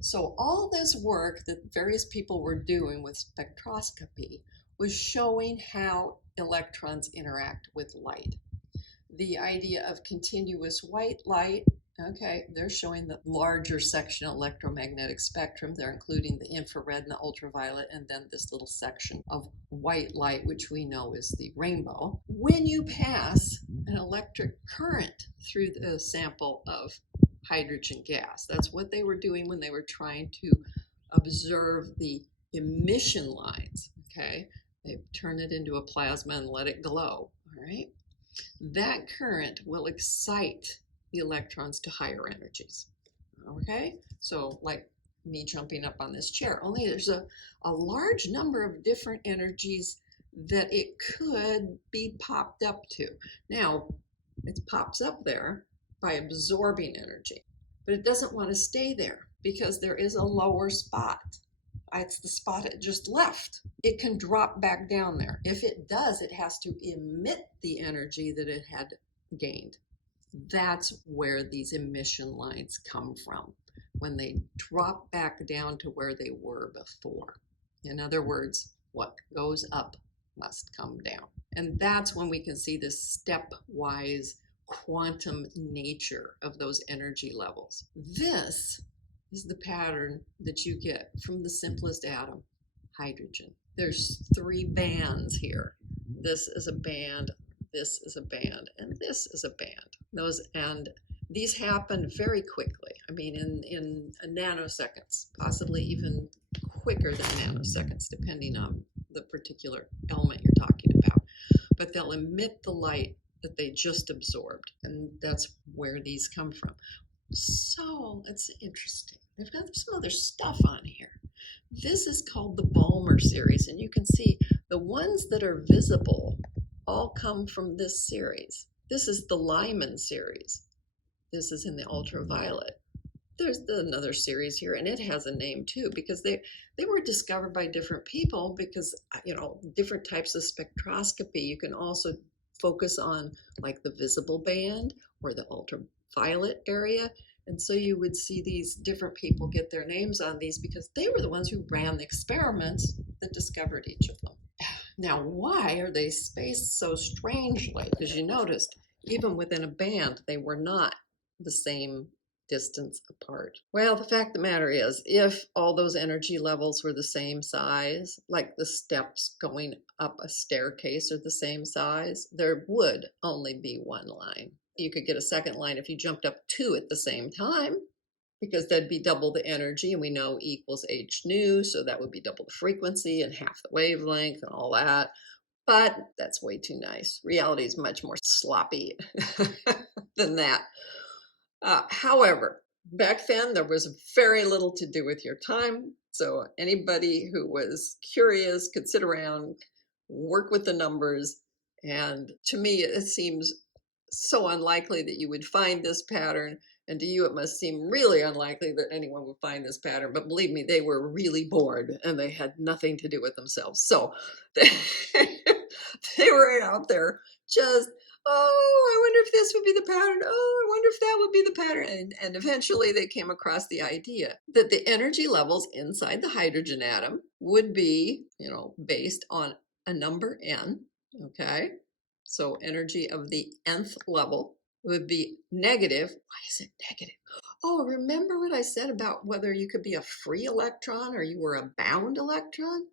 So all this work that various people were doing with spectroscopy was showing how electrons interact with light. The idea of continuous white light, okay, they're showing the larger section electromagnetic spectrum. They're including the infrared and the ultraviolet, and then this little section of white light, which we know is the rainbow. When you pass an electric current through the sample of hydrogen gas, that's what they were doing when they were trying to observe the emission lines, okay? They turn it into a plasma and let it glow, all right? That current will excite the electrons to higher energies. Okay, so like me jumping up on this chair, only there's a large number of different energies that it could be popped up to. Now, it pops up there by absorbing energy, but it doesn't want to stay there because there is a lower spot. It's the spot it just left. It can drop back down there. If it does, it has to emit the energy that it had gained. That's where these emission lines come from, when they drop back down to where they were before. In other words, what goes up must come down. And that's when we can see this stepwise quantum nature of those energy levels. This is the pattern that you get from the simplest atom, hydrogen. There's 3 bands here. This is a band, this is a band, and this is a band. These happen very quickly. I mean, in nanoseconds, possibly even quicker than nanoseconds, depending on the particular element you're talking about. But they'll emit the light that they just absorbed, and that's where these come from. So it's interesting. They've got some other stuff on here. This is called the Balmer series, and you can see the ones that are visible all come from this series. This is the Lyman series. This is in the ultraviolet. There's another series here, and it has a name too, because they were discovered by different people, because different types of spectroscopy. You can also focus on like the visible band or the ultraviolet area. And so you would see these different people get their names on these because they were the ones who ran the experiments that discovered each of them. Now, why are they spaced so strangely? Because you noticed, even within a band, they were not the same distance apart. Well, the fact of the matter is, if all those energy levels were the same size, like the steps going up a staircase are the same size, there would only be one line. You could get a second line if you jumped up 2 at the same time, because that'd be double the energy, and we know E equals h nu, so that would be double the frequency and half the wavelength and all that. But that's way too nice. Reality is much more sloppy than that. However, back then there was very little to do with your time, so anybody who was curious could sit around, work with the numbers, and to me it seems so unlikely that you would find this pattern, and to you it must seem really unlikely that anyone would find this pattern, but believe me, they were really bored and they had nothing to do with themselves. So they were out there just, oh, I wonder if this would be the pattern. Oh, I wonder if that would be the pattern. And eventually they came across the idea that the energy levels inside the hydrogen atom would be, based on a number n, okay? So energy of the nth level would be negative. Why is it negative? Oh, remember what I said about whether you could be a free electron or you were a bound electron?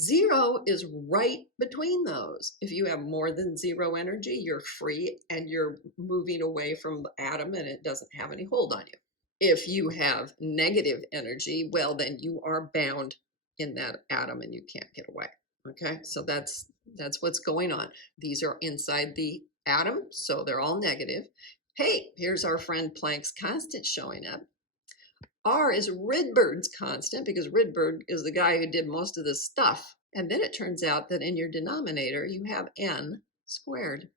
0 is right between those. If you have more than 0 energy, you're free and you're moving away from the atom and it doesn't have any hold on you. If you have negative energy, well, then you are bound in that atom and you can't get away. Okay, so that's what's going on. These are inside the atom, so they're all negative. Hey, here's our friend Planck's constant showing up. R is Rydberg's constant, because Rydberg is the guy who did most of this stuff. And then it turns out that in your denominator, you have n squared.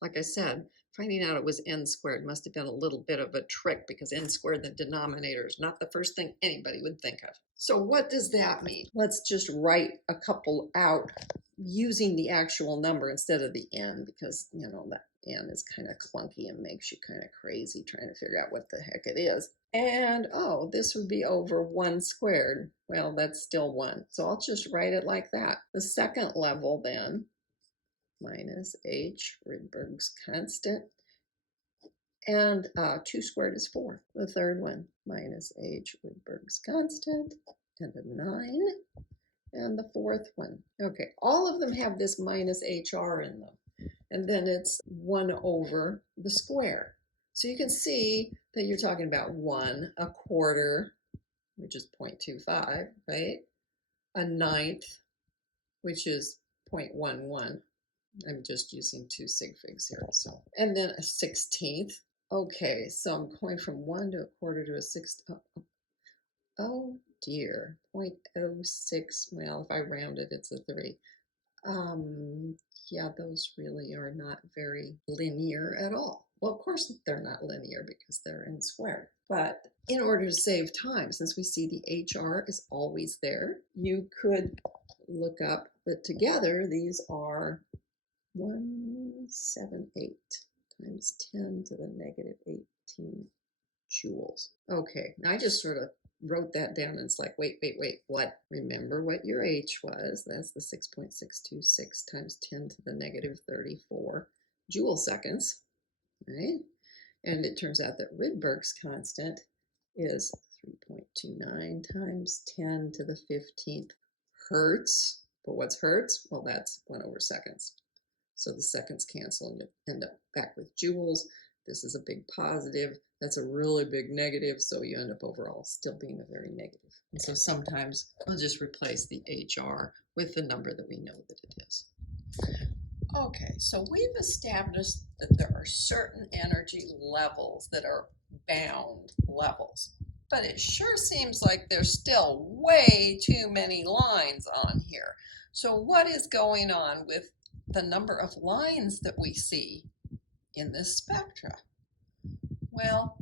Like I said, finding out it was n squared must have been a little bit of a trick, because n squared in the denominator is not the first thing anybody would think of. So what does that mean? Let's just write a couple out using the actual number instead of the n, because, N is kind of clunky and makes you kind of crazy trying to figure out what the heck it is. And, oh, this would be over 1 squared. Well, that's still 1. So I'll just write it like that. The second level then, minus h, Rydberg's constant. And 2 squared is 4. The third one, minus h, Rydberg's constant, and a 9. And the fourth one. Okay, all of them have this minus hr in them. And then it's 1 over the square. So you can see that you're talking about 1, a quarter, which is 0.25, right? A ninth, which is 0.11. I'm just using 2 sig figs here. So, and then a 16th. Okay, so I'm going from 1 to a quarter to a sixth. Oh dear, 0.06. Well, if I round it, it's a 3. Yeah, those really are not very linear at all. Well, of course they're not linear because they're in squared. But in order to save time, since we see the HR is always there, you could look up that together these are 178 times 10 to the negative 18 joules. Okay, now I just sort of wrote that down and it's like, wait, what? Remember what your H was. That's the 6.626 times 10 to the negative 34 joule seconds, right? And it turns out that Rydberg's constant is 3.29 times 10 to the 15th hertz. But what's hertz? Well, that's 1 over seconds. So the seconds cancel and you end up back with joules. This is a big positive. That's a really big negative, so you end up overall still being a very negative. And so sometimes we'll just replace the HR with the number that we know that it is. Okay, so we've established that there are certain energy levels that are bound levels. But it sure seems like there's still way too many lines on here. So what is going on with the number of lines that we see in this spectra? Well,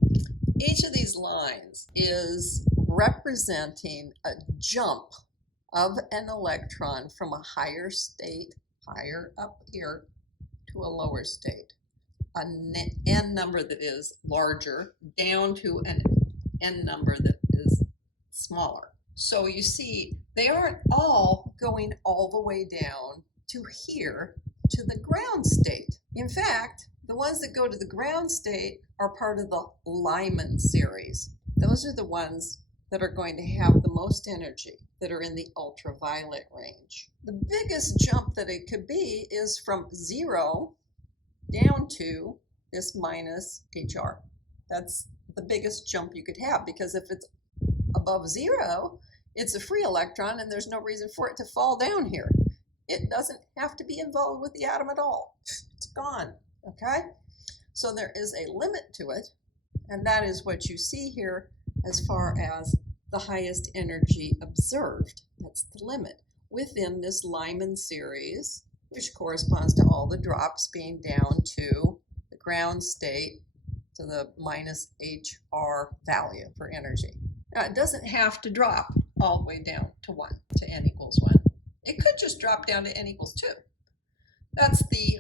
each of these lines is representing a jump of an electron from a higher state, higher up here, to a lower state. An n number that is larger down to an n number that is smaller. So you see, they aren't all going all the way down to here to the ground state. In fact, the ones that go to the ground state are part of the Lyman series. Those are the ones that are going to have the most energy, that are in the ultraviolet range. The biggest jump that it could be is from 0 down to this minus HR. That's the biggest jump you could have, because if it's above 0, it's a free electron and there's no reason for it to fall down here. It doesn't have to be involved with the atom at all. It's gone, okay? So there is a limit to it, and that is what you see here as far as the highest energy observed. That's the limit within this Lyman series, which corresponds to all the drops being down to the ground state, to the minus HR value for energy. Now, it doesn't have to drop all the way down to 1, to n equals 1. It could just drop down to n equals 2. That's the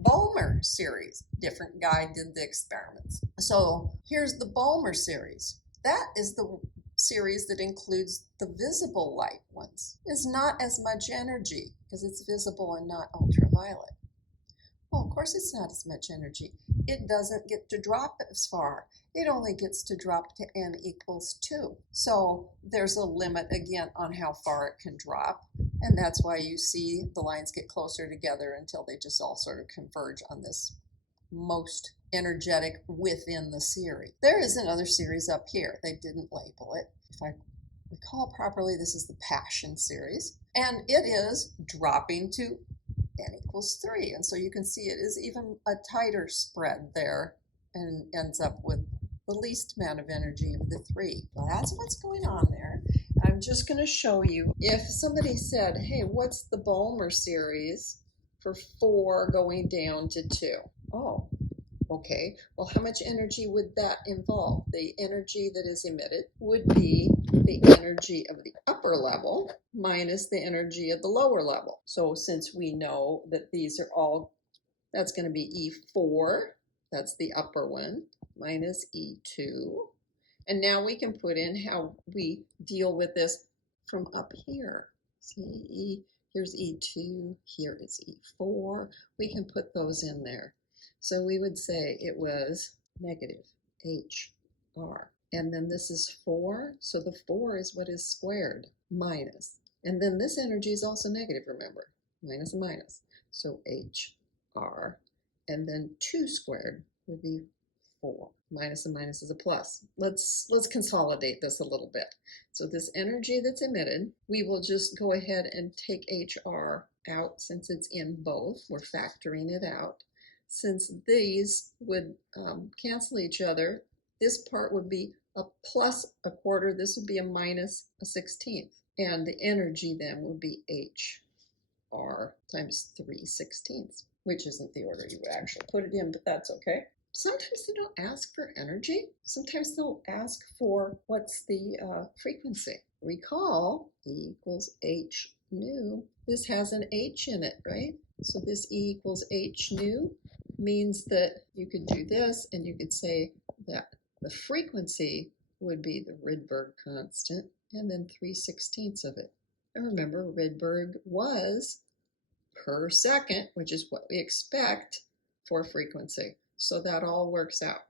Bohr series. Different guy did the experiments. So here's the Bohr series. That is the series that includes the visible light ones. It's not as much energy because it's visible and not ultraviolet. Well, of course it's not as much energy. It doesn't get to drop as far. It only gets to drop to n equals 2. So there's a limit again on how far it can drop. And that's why you see the lines get closer together until they just all sort of converge on this most energetic within the series. There is another series up here. They didn't label it. If I recall properly, this is the Passion series. And it is dropping to n equals 3. And so you can see it is even a tighter spread there and ends up with the least amount of energy of the 3. Well, that's what's going on there. I'm just going to show you, if somebody said, hey, what's the Bohr series for 4 going down to 2? Oh, okay. Well, how much energy would that involve? The energy that is emitted would be the energy of the upper level minus the energy of the lower level. So since we know that these are all That's going to be E4, that's the upper one, minus E2. And now we can put in how we deal with this from up here. See, here's E2, here is E4. We can put those in there. So we would say it was negative HR. And then this is 4, so the 4 is what is squared, minus. And then this energy is also negative, remember, minus and minus. So HR, and then 2 squared would be 4. Minus and minus is a plus. Let's consolidate this a little bit. So this energy that's emitted, we will just go ahead and take HR out since it's in both. We're factoring it out. Since these would cancel each other, this part would be a plus a quarter, this would be a minus a 16th. And the energy then would be HR times 3/16, which isn't the order you would actually put it in, but that's okay. Sometimes they don't ask for energy. Sometimes they'll ask for what's the frequency. Recall E equals H nu. This has an H in it, right? So this E equals H nu means that you could do this and you could say that the frequency would be the Rydberg constant and then 3/16 of it. And remember, Rydberg was per second, which is what we expect for frequency. So that all works out.